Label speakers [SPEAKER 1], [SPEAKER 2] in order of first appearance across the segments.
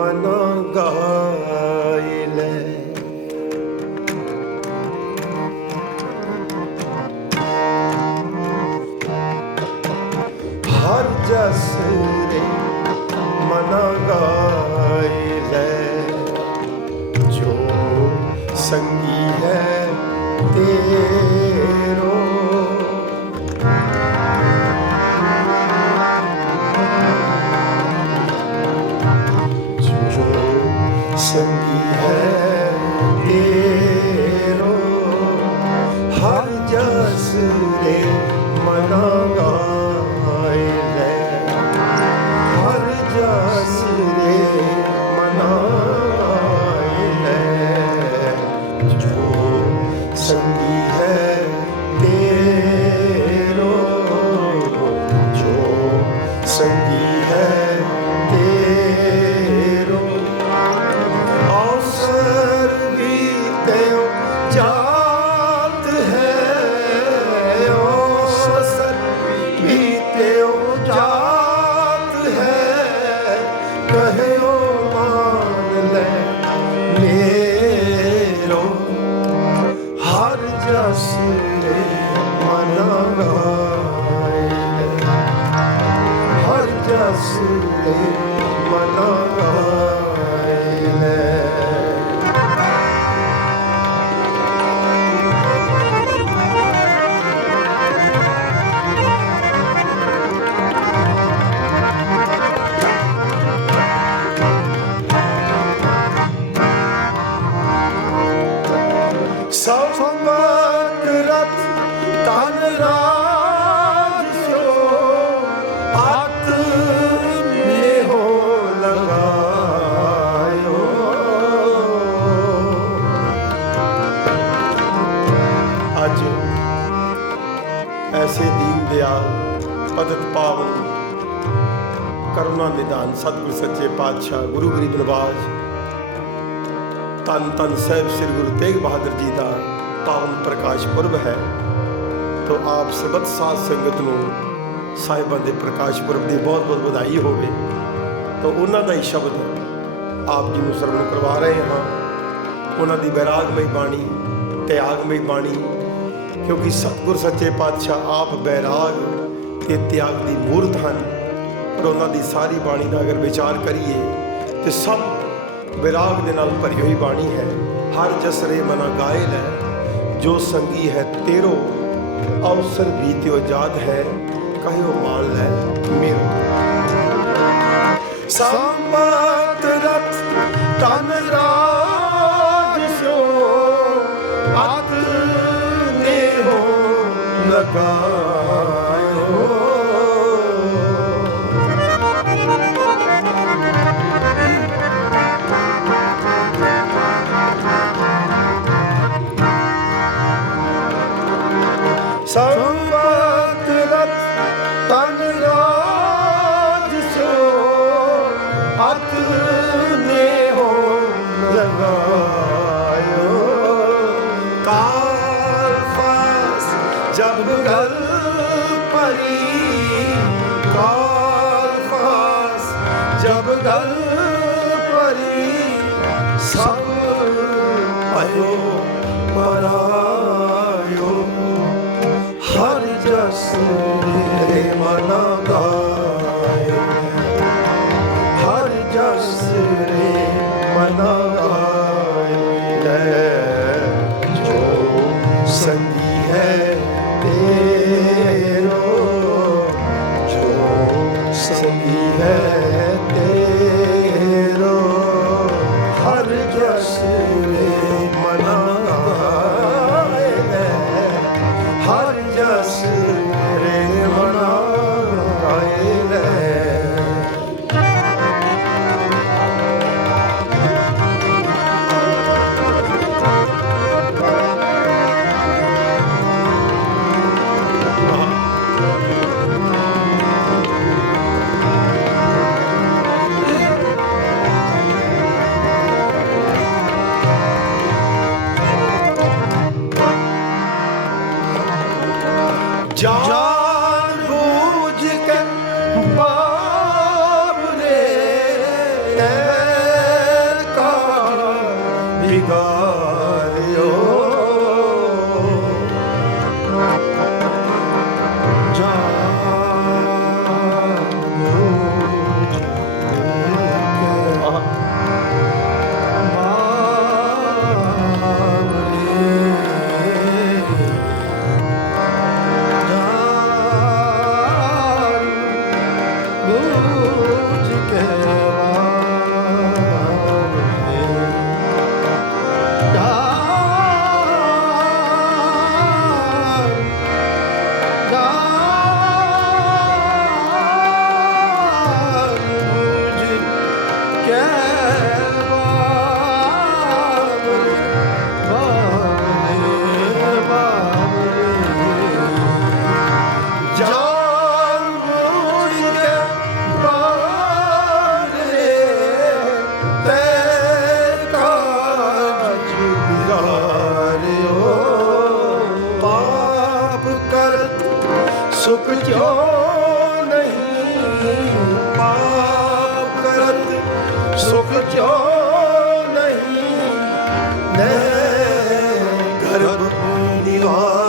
[SPEAKER 1] ਮਨ ਗਾਇ brasileiro. ਅੱਜ ਐਸੇ ਦੀਨ ਦਿਆਲ ਪਦਤ ਪਾਵਨ, ਕਰੁਣਾ ਨਿਦਾਨ, ਸਤਿਗੁਰ ਸੱਚੇ ਪਾਤਸ਼ਾਹ, ਗੁਰੂ ਗਰੀਬ ਨਿਵਾਜ, ਧੰਨ ਧੰਨ ਸਾਹਿਬ ਸ੍ਰੀ ਗੁਰੂ ਤੇਗ ਬਹਾਦਰ ਜੀ ਦਾ ਪਾਵਨ ਪ੍ਰਕਾਸ਼ ਪੁਰਬ ਹੈ। ਤੋਂ ਆਪ ਸਬਤ ਸਾਧ ਸੰਗਤ ਨੂੰ ਸਾਹਿਬਾਂ ਦੇ ਪ੍ਰਕਾਸ਼ ਪੁਰਬ ਦੀ ਬਹੁਤ ਬਹੁਤ ਵਧਾਈ ਹੋਵੇ। ਤੋਂ ਉਹਨਾਂ ਦਾ ਹੀ ਸ਼ਬਦ ਆਪ ਜੀ ਨੂੰ ਸਰਵਣ ਕਰਵਾ ਰਹੇ ਹਾਂ। ਉਹਨਾਂ ਦੀ ਬੈਰਾਗਮਈ ਬਾਣੀ, ਤਿਆਗਮਈ ਬਾਣੀ ਕਿਉਂਕਿ ਸਤਿਗੁਰ ਸੱਚੇ ਪਾਤਸ਼ਾਹ ਆਪ ਬੈਰਾਗ ਤੇ ਤਿਆਗ ਦੀ ਮੂਰਤ ਹਨ। ਪਰ ਉਹਨਾਂ ਦੀ ਸਾਰੀ ਬਾਣੀ ਦਾ ਅਗਰ ਵਿਚਾਰ ਕਰੀਏ ਤੇ ਸਭ ਵਿਰਾਗ ਦੇ ਨਾਲ ਭਰੀ ਹੋਈ ਬਾਣੀ ਹੈ, ਹਰ ਜਸਰੇ ਮਨਾ ਗਾਇਲ ਹੈ ਜੋ ਸੰਗੀ ਹੈ ਤੇਰੋ, ਅਵਸਰ ਬੀਤਿਓ ਜਾਦ ਹੈ, ਕਹਿਓ ਮਾਨ ਲੈ ਮੇਰੋ। ਸੰਬਤ ਰਤ ਤਨ ਰਾਜ का ਹਰ ਜਸ ਮਨ ਗਾਏ ਸੁਖ ਜੋ ਨਹੀਂ? ਪਾਪ ਕਰਤ ਸੁਖ ਜੋ ਨਹੀਂ? ਨੇ ਗਰਭ ਨਿਵਾਰਿਓ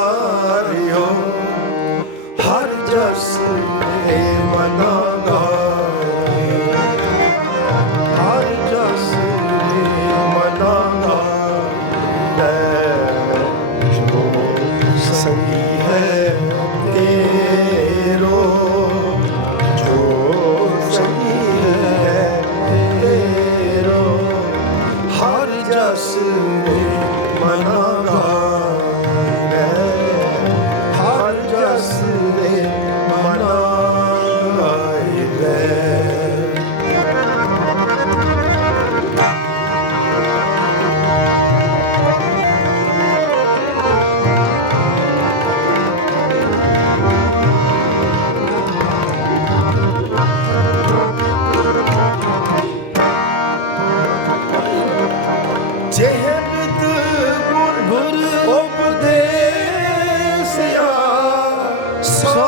[SPEAKER 1] ਸੋ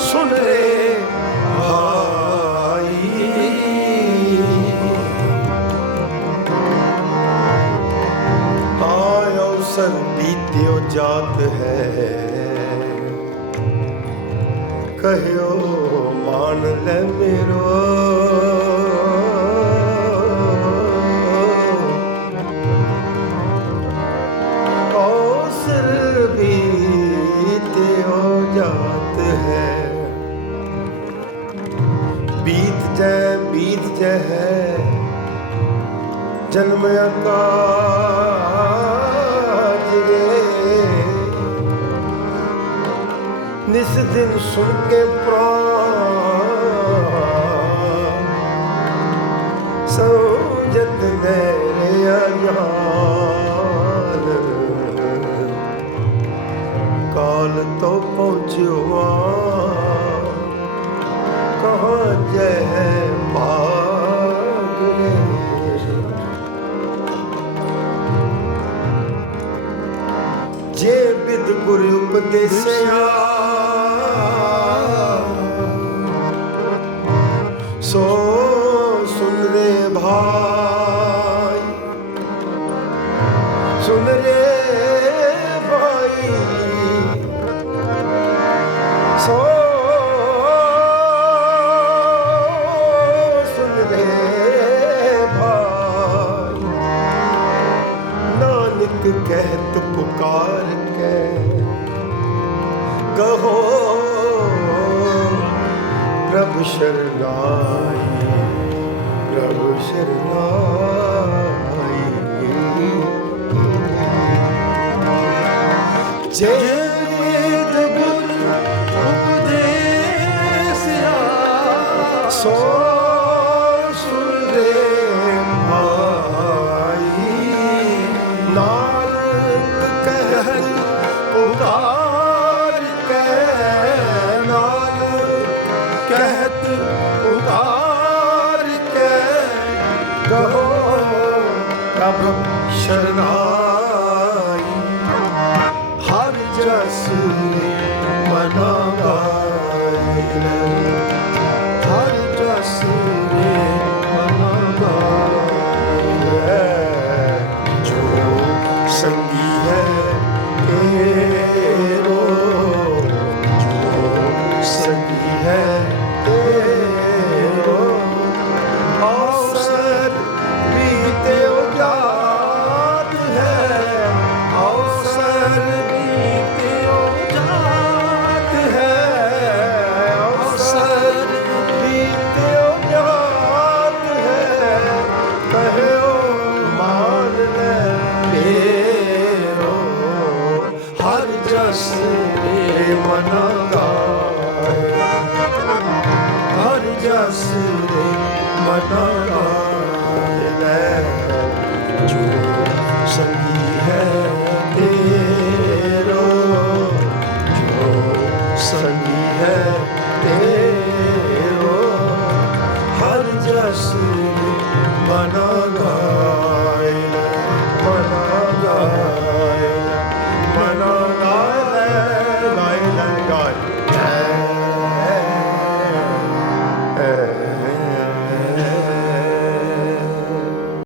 [SPEAKER 1] ਸੁਨੇ ਭਾਈ ਆਇਓ ਸਰ ਬੀਤਿਓ ਜਾਤ ਹੈ। ਕਹਿਓ ਮਾਨ ਲੈ ਮੇਰੋ। ਨਿਸ ਦਿਨ ਸੁਣ ਕੇ ਪ੍ਰਾਨ। ਸੋਜਤ ਕਾਲ ਤੋਂ ਪਹੁੰਚਿਓ ਜੇ ਬਿਦ ਗੁਰ ਉਪਦੇਸਿਆ। ਸੁਨ ਰੇ ਭਾਈ ਸੋ ਸੁਨਰੇ ਭਾਈ ਨਾਨਕ ਕਹਿਤ ਪੁਕਾਰ ਕੇ ਕਹੋ ਪ੍ਰਭ ਸ਼ਰਨਾਈ ਪ੍ਰਭ ਸ਼ਰਨਾਈ ਜੇ ਹਰ ਜਸ